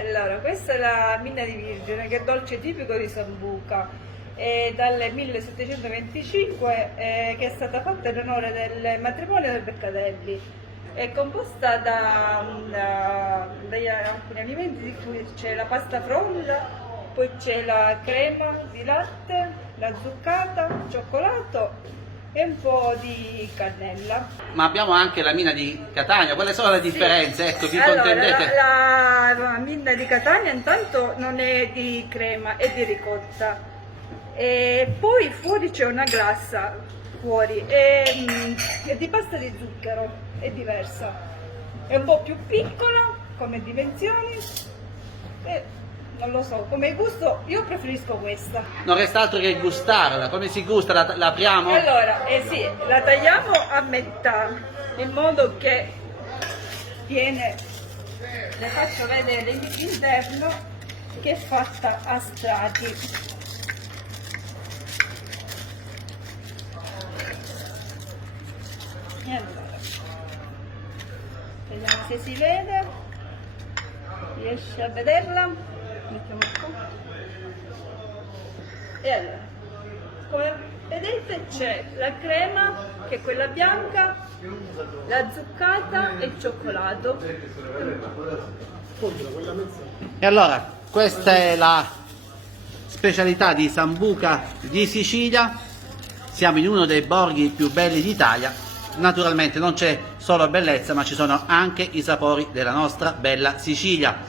Allora, questa è la minna di Virgine, che è dolce tipico di Sambuca, è dal 1725, che è stata fatta in onore del matrimonio del Beccatelli. È composta da alcuni alimenti, di cui c'è la pasta frolla, poi c'è la crema di latte, la zuccata, il cioccolato e un po' di cannella. Ma abbiamo anche la mina di Catania, quali sono le differenze? Ecco, vi Allora, contendete? la minna di Catania intanto non è di crema, è di ricotta. E poi fuori c'è una glassa, fuori, è di pasta di zucchero, è diversa. È un po' più piccola come dimensioni. E non lo so, come gusto io preferisco questa. Non resta altro che gustarla. Come si gusta? La apriamo? Allora, sì, la tagliamo a metà, in modo che viene, le faccio vedere l'interno che è fatta a strati. E allora, vediamo se si vede, riesce a vederla? Mettiamo qua. E allora, come vedete c'è la crema, che è quella bianca, la zuccata e il cioccolato. E allora, questa è la specialità di Sambuca di Sicilia. Siamo in uno dei borghi più belli d'Italia. Naturalmente non c'è solo bellezza, ma ci sono anche i sapori della nostra bella Sicilia.